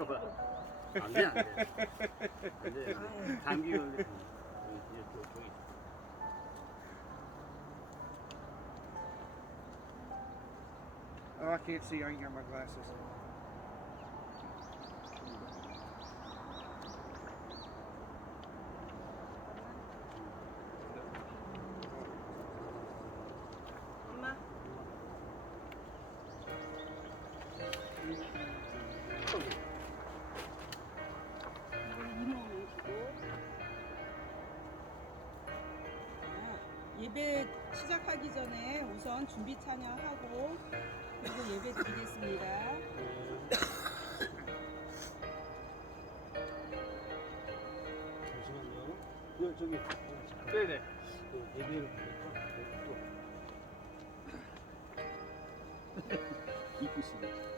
할까봐. 안 돼, 안 돼. 안 돼. 감기 걸려. 이제 저기. Oh, I can't see. I ain't got my glasses. 엄마. 이모는 주고. 예배 시작하기 전에 우선 준비 찬양하고 그리고 예배 드리겠습니다. 잠시만요. 저기. 네네. 예배를 이쁘시네.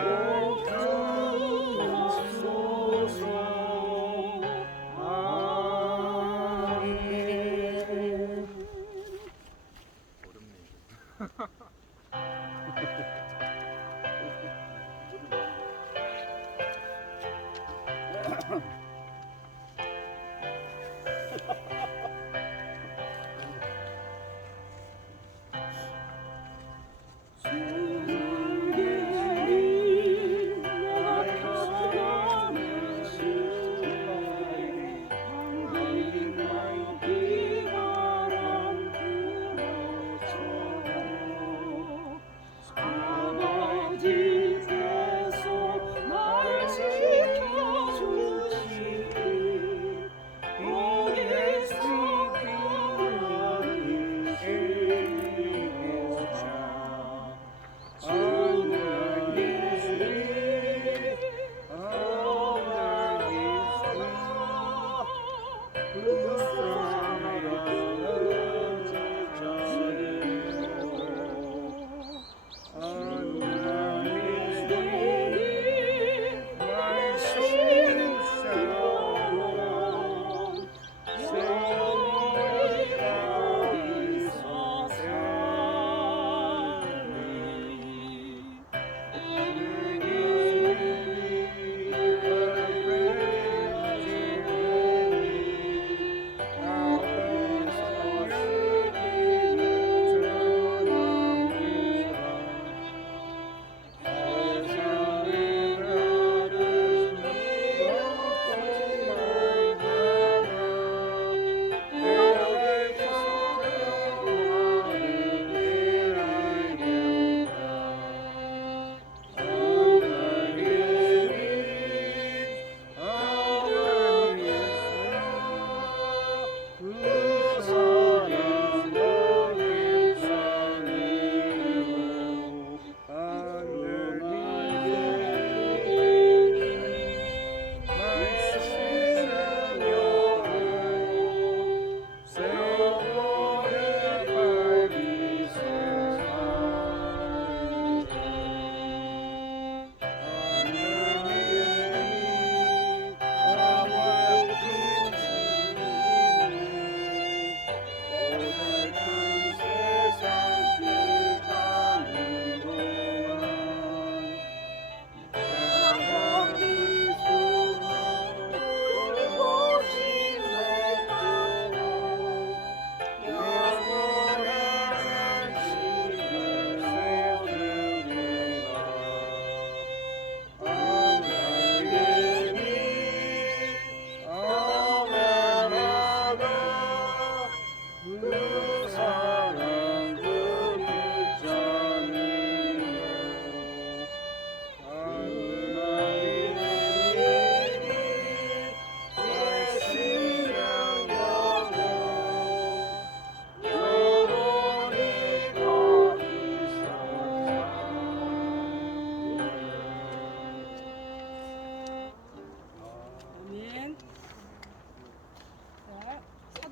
I come to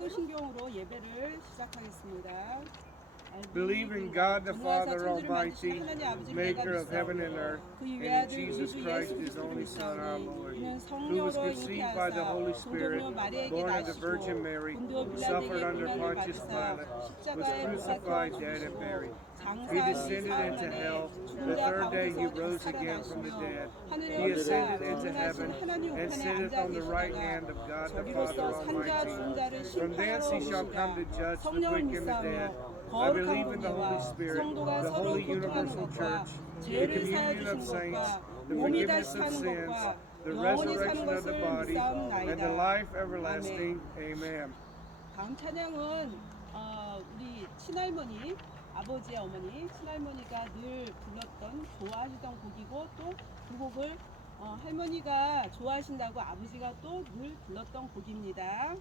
사도신경으로 예배를 시작하겠습니다. Believe in God the Father Almighty, maker of heaven and earth, and in Jesus Christ, his only Son, our Lord, who was conceived by the Holy Spirit, born of the Virgin Mary, suffered under Pontius Pilate, was crucified, dead, and buried. He descended into hell. The third day he rose again from the dead. He ascended into heaven and sitteth on the right hand of God the Father Almighty. From thence he shall come to judge the quick and the dead. I believe in the Holy Spirit, the holy universal church, the communion of saints, the forgiveness of sins, the resurrection of the body, and the life everlasting. Amen. 다음 찬양은 우리 친할머니, 아버지의 어머니, 친할머니가 늘 불렀던 좋아하시던 곡이고 또 그 곡을 할머니가 좋아하신다고 아버지가 또 늘 불렀던 곡입니다.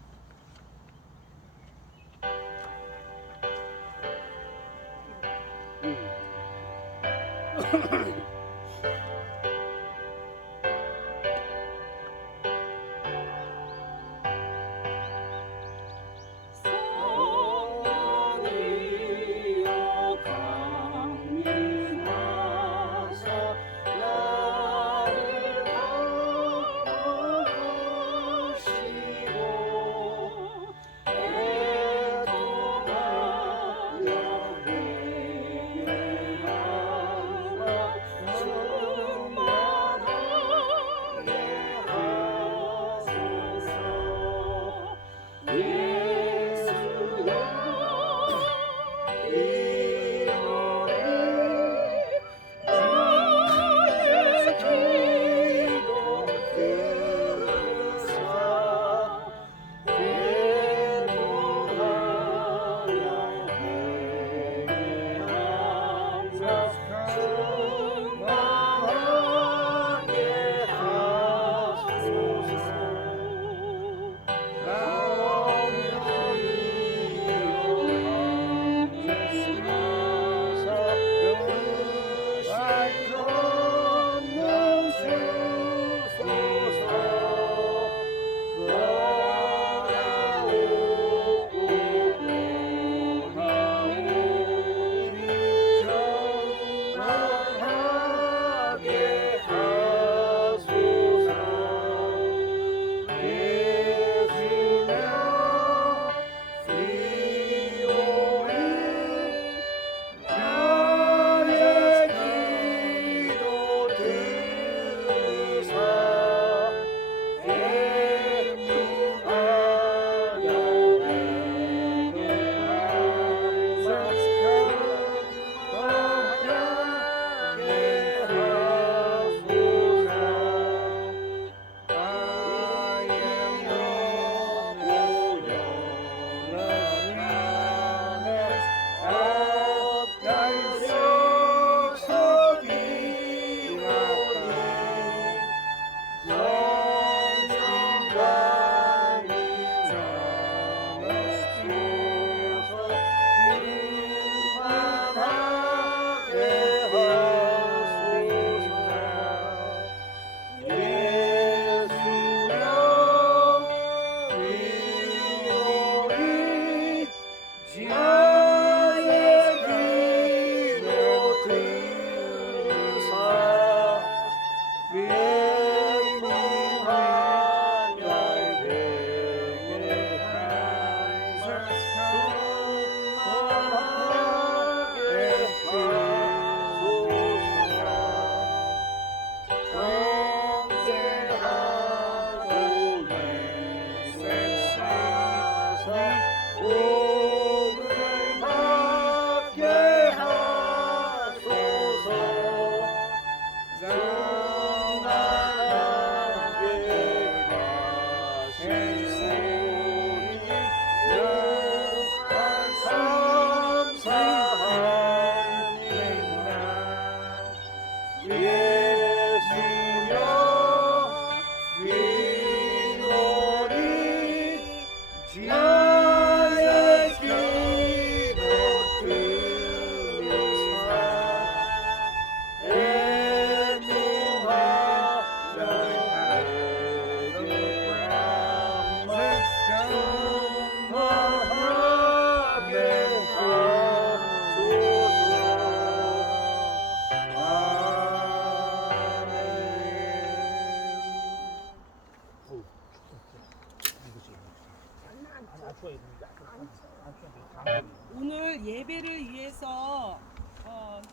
오늘 예배를 위해서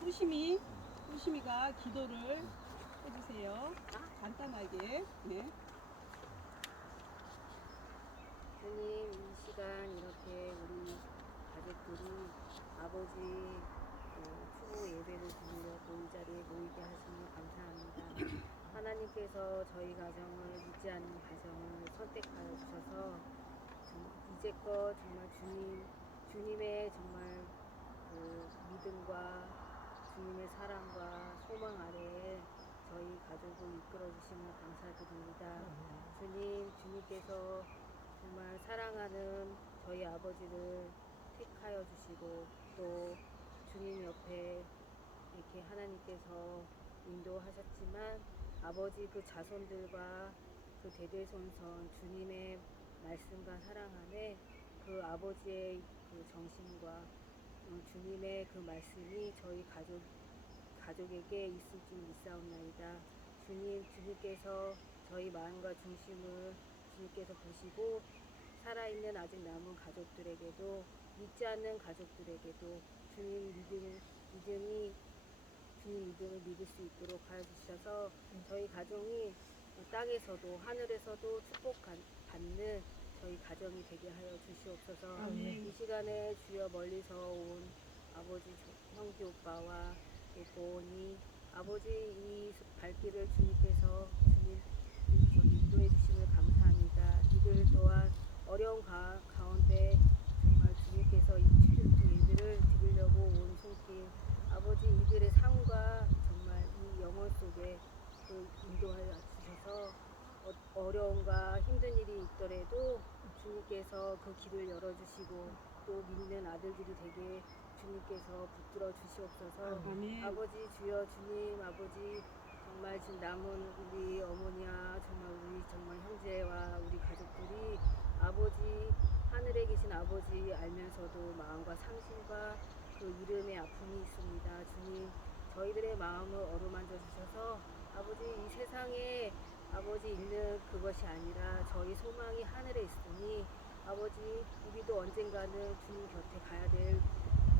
호심이가 기도를 해주세요. 간단하게. 네. 주님, 이 시간 이렇게 우리 가족들이 아버지 추모 예배를 드리려고 이 자리에 모이게 하시니 감사합니다. 하나님께서 저희 가정을 믿지 않는 가정을 선택하여 주셔서 이제껏 정말 주님의 정말 그 믿음과 주님의 사랑과 소망 아래에 저희 가족을 이끌어 주심을 감사드립니다. 주님께서 정말 사랑하는 저희 아버지를 택하여 주시고 또 주님 옆에 이렇게 하나님께서 인도하셨지만 아버지 그 자손들과 그 대대손손 주님의 말씀과 사랑 안에 그 아버지의 그 정신과 주님의 그 말씀이 저희 가족에게 있을 줄 믿사옵나이다. 주님께서 저희 마음과 중심을 주님께서 보시고 살아있는 아직 남은 가족들에게도 믿지 않는 가족들에게도 주님 믿음을 믿을 수 있도록 하여 주셔서 저희 가정이 땅에서도 하늘에서도 축복받는 저희 가정이 되게 하여 주시옵소서. 이 시간에 주여 멀리서 온 아버지 형제 오빠와 고은이 아버지 이 발길을 주님께서 인도해 주심을 감사합니다. 이들 또한 어려운 가운데 정말 주님께서 이 예배를 드리려고 온 손길 아버지 이들의 삶과 정말 이 영혼 속에 그 인도하여 주셔서 어려움과 힘든 일이 있더라도 주님께서 그 길을 열어주시고 또 믿는 아들들이 되게 주님께서 붙들어 주시옵소서. 아멘. 아버지 주여 주님 아버지 정말 지금 남은 우리 어머니와 정말 우리 정말 형제와 우리 가족들이 아버지 하늘에 계신 아버지 알면서도 마음과 상심과 그 이름의 아픔이 있습니다. 주님 저희들의 마음을 어루만져 주셔서 아버지 이 세상에 아버지 있는 그것이 아니라 저희 소망이 하늘에 있으니 아버지 우리도 언젠가는 주님 곁에 가야 될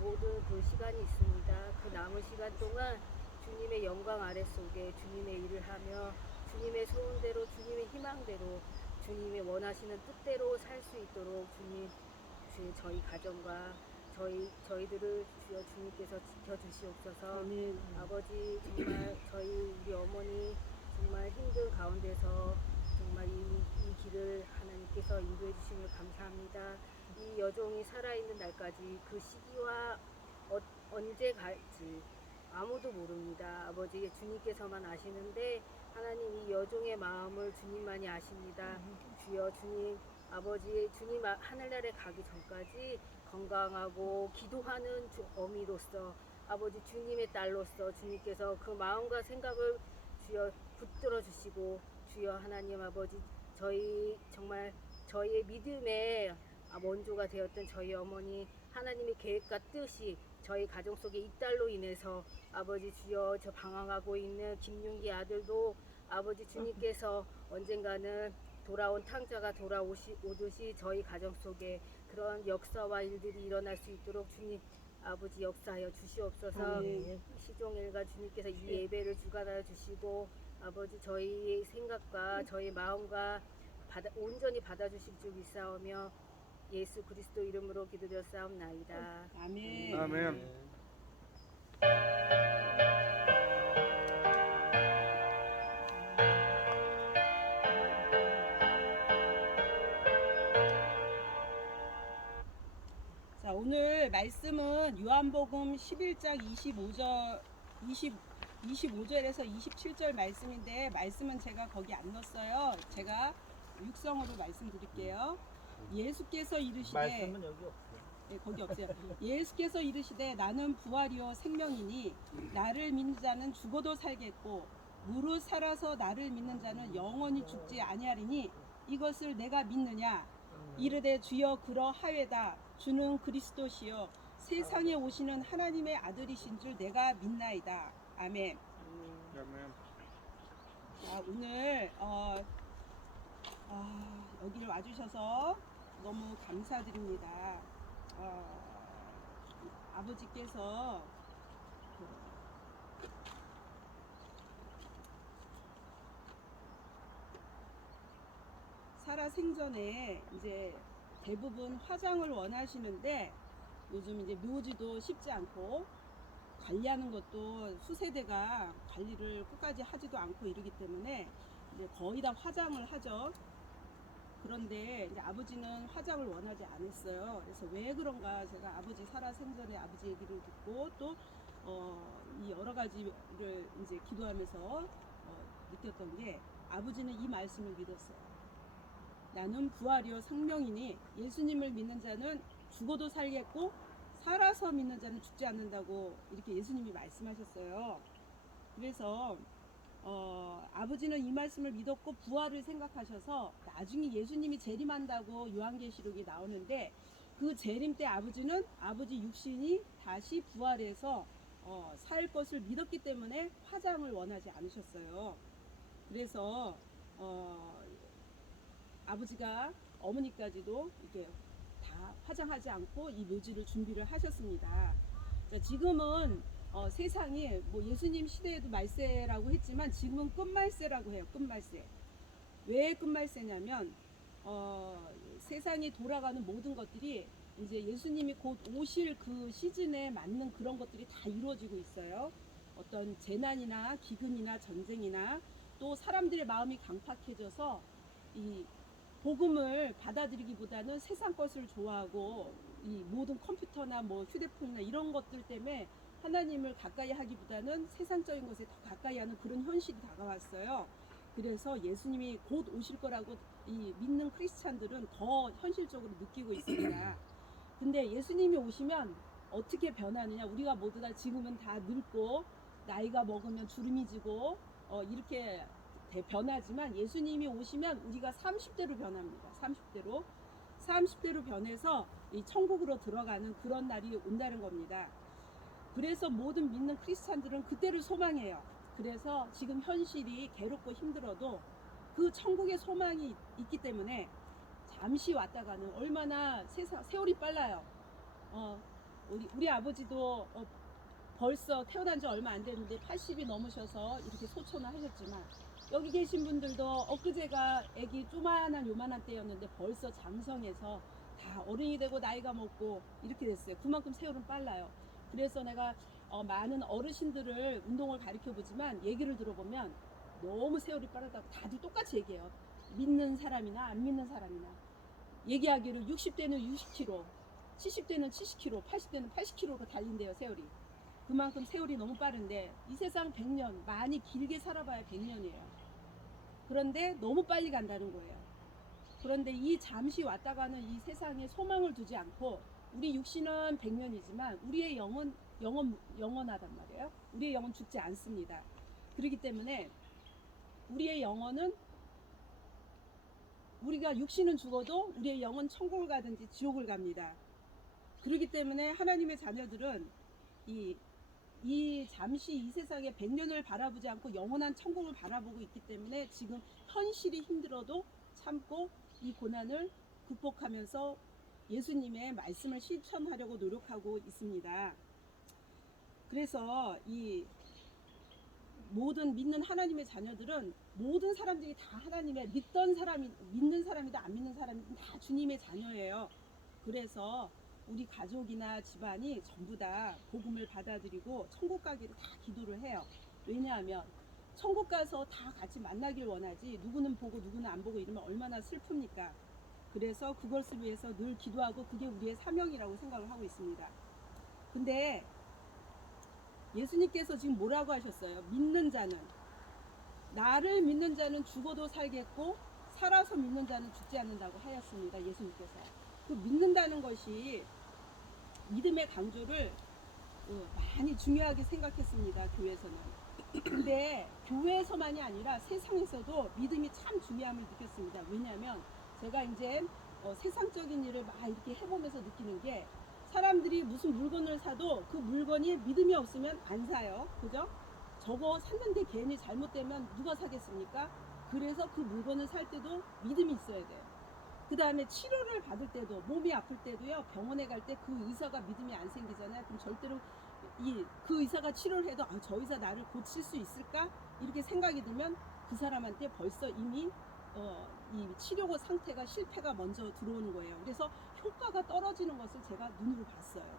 모든 그 시간이 있습니다. 그 남은 시간 동안 주님의 영광 아래속에 주님의 일을 하며 주님의 소원대로 주님의 희망대로 주님의 원하시는 뜻대로 살 수 있도록 주님 저희 가정과 저희들을 주여 주님께서 지켜주시옵소서. 아멘. 아버지 정말 우리 어머니 정말 힘든 가운데서 정말 이 길을 하나님께서 인도해 주심을 감사합니다. 이 여종이 살아있는 날까지 그 시기와 언제 갈지 아무도 모릅니다. 아버지 주님께서만 아시는데 하나님 이 여종의 마음을 주님만이 아십니다. 주여 주님 아버지 주님 하늘나라에 가기 전까지 건강하고 기도하는 어미로서 아버지 주님의 딸로서 주님께서 그 마음과 생각을 주여 붙들어 주시고 주여 하나님 아버지 저희의 믿음의 원조가 되었던 저희 어머니 하나님의 계획과 뜻이 저희 가정 속에 이 딸로 인해서 아버지 주여 저 방황하고 있는 김윤기 아들도 아버지 주님께서 언젠가는 돌아온 탕자가 돌아오듯이 저희 가정 속에 그런 역사와 일들이 일어날 수 있도록 주님 아버지 역사하여 주시옵소서. 시종일과 주님께서 이 예배를 주관하여 주시고 아버지 저희의 생각과 저희 마음과 온전히 받아주실 줄 믿사오며 예수 그리스도 이름으로 기도드렸사옵나이다. 아멘. 아멘. 자, 오늘 말씀은 요한복음 11장 25절에서 27절 말씀인데 말씀은 제가 거기 안 넣었어요. 제가 육성으로 말씀드릴게요. 예수께서 이르시되 말씀은 여기 없어요. 네, 거기 없어요. 예수께서 이르시되 나는 부활이요 생명이니 나를 믿는 자는 죽어도 살겠고 무릇 살아서 나를 믿는 자는 영원히 죽지 아니하리니 이것을 내가 믿느냐 이르되 주여 그러하외다 주는 그리스도시요 세상에 오시는 하나님의 아들이신 줄 내가 믿나이다. 아멘. 아멘. 자, 오늘 여기를 와주셔서 너무 감사드립니다. 아버지께서 살아 생전에 이제 대부분 화장을 원하시는데 요즘 이제 묘지도 쉽지 않고 관리하는 것도 수세대가 관리를 끝까지 하지도 않고 이러기 때문에 이제 거의 다 화장을 하죠. 그런데 이제 아버지는 화장을 원하지 않았어요. 그래서 왜 그런가 제가 아버지 살아 생전에 아버지 얘기를 듣고 또 이 여러 가지를 이제 기도하면서 느꼈던 게 아버지는 이 말씀을 믿었어요. 나는 부활이요 생명이니 예수님을 믿는 자는 죽어도 살겠고 살아서 믿는 자는 죽지 않는다고 이렇게 예수님이 말씀하셨어요. 그래서 아버지는 이 말씀을 믿었고 부활을 생각하셔서 나중에 예수님이 재림한다고 요한계시록이 나오는데 그 재림 때 아버지는 아버지 육신이 다시 부활해서 살 것을 믿었기 때문에 화장을 원하지 않으셨어요. 그래서 아버지가 어머니까지도 이렇게 다 화장하지 않고 이 묘지를 준비를 하셨습니다. 자, 지금은 세상이 뭐 예수님 시대에도 말세라고 했지만 지금은 끝말세라고 해요. 끝말세. 왜 끝말세냐면 세상이 돌아가는 모든 것들이 이제 예수님이 곧 오실 그 시즌에 맞는 그런 것들이 다 이루어지고 있어요. 어떤 재난이나 기근이나 전쟁이나 또 사람들의 마음이 강팍해져서 이 복음을 받아들이기보다는 세상 것을 좋아하고 이 모든 컴퓨터나 뭐 휴대폰이나 이런 것들 때문에 하나님을 가까이 하기보다는 세상적인 것에 더 가까이 하는 그런 현실이 다가왔어요. 그래서 예수님이 곧 오실 거라고 이 믿는 크리스찬들은 더 현실적으로 느끼고 있습니다. 근데 예수님이 오시면 어떻게 변하느냐? 우리가 모두 다 지금은 다 늙고 나이가 먹으면 주름이 지고 이렇게 변하지만 예수님이 오시면 우리가 30대로 변합니다. 30대로 변해서 이 천국으로 들어가는 그런 날이 온다는 겁니다. 그래서 모든 믿는 크리스찬들은 그때를 소망해요. 그래서 지금 현실이 괴롭고 힘들어도 그 천국의 소망이 있기 때문에 잠시 왔다가는 얼마나 세월이 빨라요. 우리 아버지도 벌써 태어난 지 얼마 안 됐는데 80이 넘으셔서 이렇게 소천을 하셨지만 여기 계신 분들도 엊그제가 애기 요만한 때였는데 벌써 장성해서 다 어른이 되고 나이가 먹고 이렇게 됐어요. 그만큼 세월은 빨라요. 그래서 내가 많은 어르신들을 운동을 가르쳐 보지만 얘기를 들어보면 너무 세월이 빠르다고 다들 똑같이 얘기해요. 믿는 사람이나 안 믿는 사람이나 얘기하기를 60대는 60km, 70대는 70km, 80대는 80km로 달린대요. 세월이. 그만큼 세월이 너무 빠른데 이 세상 100년 많이 길게 살아봐야 100년이에요. 그런데 너무 빨리 간다는 거예요. 그런데 이 잠시 왔다 가는 이 세상에 소망을 두지 않고 우리 육신은 100년이지만 우리의 영은 영원하단 말이에요. 우리의 영은 죽지 않습니다. 그렇기 때문에 우리의 영혼은 우리가 육신은 죽어도 우리의 영은 천국을 가든지 지옥을 갑니다. 그렇기 때문에 하나님의 자녀들은 이 잠시 이 세상에 100년을 바라보지 않고 영원한 천국을 바라보고 있기 때문에 지금 현실이 힘들어도 참고 이 고난을 극복하면서 예수님의 말씀을 실천하려고 노력하고 있습니다. 그래서 이 모든 믿는 하나님의 자녀들은 모든 사람들이 다 하나님의 믿는 사람이다 안 믿는 사람이다 다 주님의 자녀예요. 그래서 우리 가족이나 집안이 전부 다 복음을 받아들이고 천국 가기를 다 기도를 해요. 왜냐하면 천국 가서 다 같이 만나길 원하지 누구는 보고 누구는 안 보고 이러면 얼마나 슬픕니까? 그래서 그것을 위해서 늘 기도하고 그게 우리의 사명이라고 생각을 하고 있습니다. 근데 예수님께서 지금 뭐라고 하셨어요? 믿는 자는 나를 믿는 자는 죽어도 살겠고 살아서 믿는 자는 죽지 않는다고 하였습니다. 예수님께서. 그 믿는다는 것이 믿음의 강조를 많이 중요하게 생각했습니다. 교회에서는. 근데 교회에서만이 아니라 세상에서도 믿음이 참 중요함을 느꼈습니다. 왜냐하면 제가 이제 세상적인 일을 막 이렇게 해보면서 느끼는 게 사람들이 무슨 물건을 사도 그 물건이 믿음이 없으면 안 사요. 그죠? 저거 샀는데 괜히 잘못되면 누가 사겠습니까? 그래서 그 물건을 살 때도 믿음이 있어야 돼요. 그 다음에 치료를 받을 때도, 몸이 아플 때도요, 병원에 갈 때 그 의사가 믿음이 안 생기잖아요. 그럼 절대로 그 의사가 치료를 해도 저 의사 나를 고칠 수 있을까? 이렇게 생각이 들면 그 사람한테 벌써 이미 이 치료 상태가 실패가 먼저 들어오는 거예요. 그래서 효과가 떨어지는 것을 제가 눈으로 봤어요.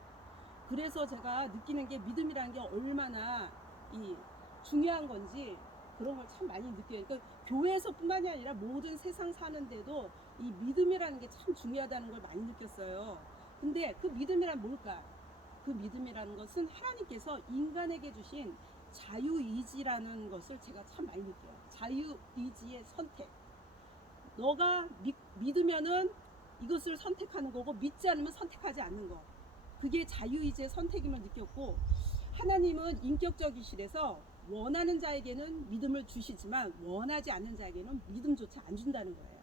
그래서 제가 느끼는 게 믿음이라는 게 얼마나 중요한 건지 그런 걸 참 많이 느껴요. 그러니까 교회에서뿐만이 아니라 모든 세상 사는데도 이 믿음이라는 게 참 중요하다는 걸 많이 느꼈어요. 근데 그 믿음이란 뭘까? 그 믿음이라는 것은 하나님께서 인간에게 주신 자유의지라는 것을 제가 참 많이 느껴요. 자유의지의 선택. 너가 믿으면은 이것을 선택하는 거고, 믿지 않으면 선택하지 않는 거. 그게 자유의지의 선택임을 느꼈고, 하나님은 인격적이시래서 원하는 자에게는 믿음을 주시지만 원하지 않는 자에게는 믿음조차 안 준다는 거예요.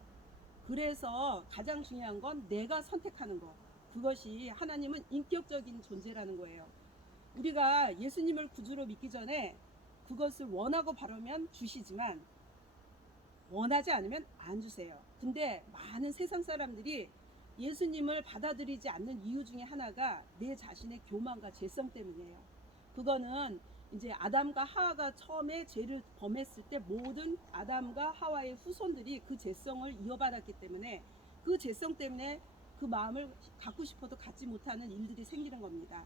그래서 가장 중요한 건 내가 선택하는 거. 그것이 하나님은 인격적인 존재라는 거예요. 우리가 예수님을 구주로 믿기 전에 그것을 원하고 바라면 주시지만 원하지 않으면 안 주세요. 근데 많은 세상 사람들이 예수님을 받아들이지 않는 이유 중에 하나가 내 자신의 교만과 죄성 때문이에요. 그거는 이제 아담과 하와가 처음에 죄를 범했을 때 모든 아담과 하와의 후손들이 그 죄성을 이어받았기 때문에 그 죄성 때문에 그 마음을 갖고 싶어도 갖지 못하는 일들이 생기는 겁니다.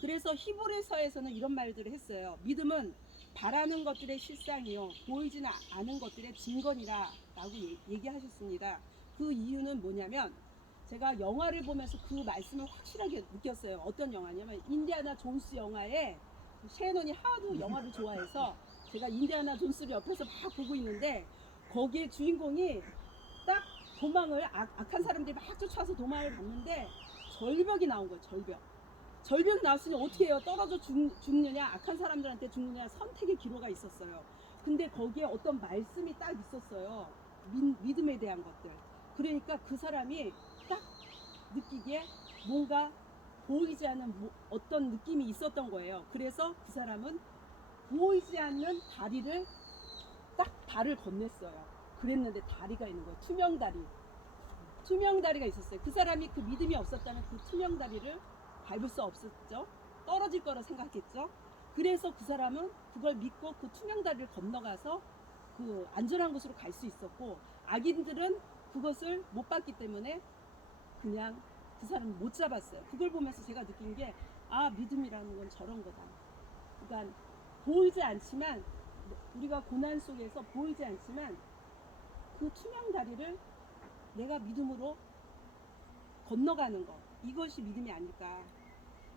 그래서 히브리서에서는 이런 말들을 했어요. 믿음은 바라는 것들의 실상이요 보이지는 않은 것들의 증거니라 라고 얘기하셨습니다. 그 이유는 뭐냐면 제가 영화를 보면서 그 말씀을 확실하게 느꼈어요. 어떤 영화냐면 인디아나 존스 영화에 셰넌이 하도 영화를 좋아해서 제가 인디아나 존스를 옆에서 막 보고 있는데 거기에 주인공이 딱 도망을 악한 사람들이 막 쫓아서 도망을 갔는데 절벽이 나온 거예요. 절벽이 나왔으니 어떻게 해요? 떨어져 죽느냐 악한 사람들한테 죽느냐 선택의 기로가 있었어요. 근데 거기에 어떤 말씀이 딱 있었어요. 믿음에 대한 것들. 그러니까 그 사람이 딱 느끼기에 뭔가 보이지 않는 어떤 느낌이 있었던 거예요. 그래서 그 사람은 보이지 않는 다리를 딱 발을 건넸어요. 그랬는데 다리가 있는 거예요. 투명 다리가 있었어요. 그 사람이 그 믿음이 없었다면 그 투명 다리를 밟을 수 없었죠. 떨어질 거라 생각했죠. 그래서 그 사람은 그걸 믿고 그 투명 다리를 건너가서 그 안전한 곳으로 갈 수 있었고, 악인들은 그것을 못 봤기 때문에 그냥 그 사람을 못 잡았어요. 그걸 보면서 제가 느낀 게 믿음이라는 건 저런 거다. 그러니까 보이지 않지만 우리가 고난 속에서 보이지 않지만 그 투명 다리를 내가 믿음으로 건너가는 것, 이것이 믿음이 아닐까.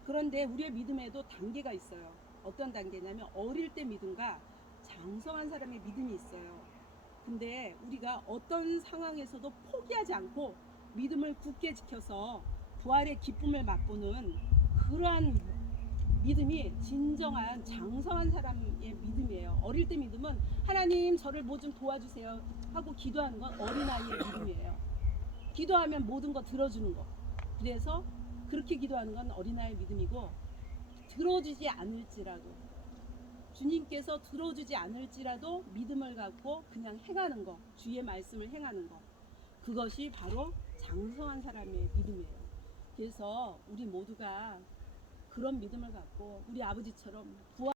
그런데 우리의 믿음에도 단계가 있어요. 어떤 단계냐면 어릴 때 믿음과 장성한 사람의 믿음이 있어요. 근데 우리가 어떤 상황에서도 포기하지 않고 믿음을 굳게 지켜서 부활의 기쁨을 맛보는 그러한 믿음이 진정한 장성한 사람의 믿음이에요. 어릴 때 믿음은 하나님 저를 뭐 좀 도와주세요 하고 기도하는 건 어린아이의 믿음이에요. 기도하면 모든 거 들어주는 거. 그래서 그렇게 기도하는 건 어린아이의 믿음이고, 들어주지 않을지라도 주님께서 들어주지 않을지라도 믿음을 갖고 그냥 행하는 거, 주의 말씀을 행하는 거, 그것이 바로 장성한 사람의 믿음이에요. 그래서 우리 모두가 그런 믿음을 갖고 우리 아버지처럼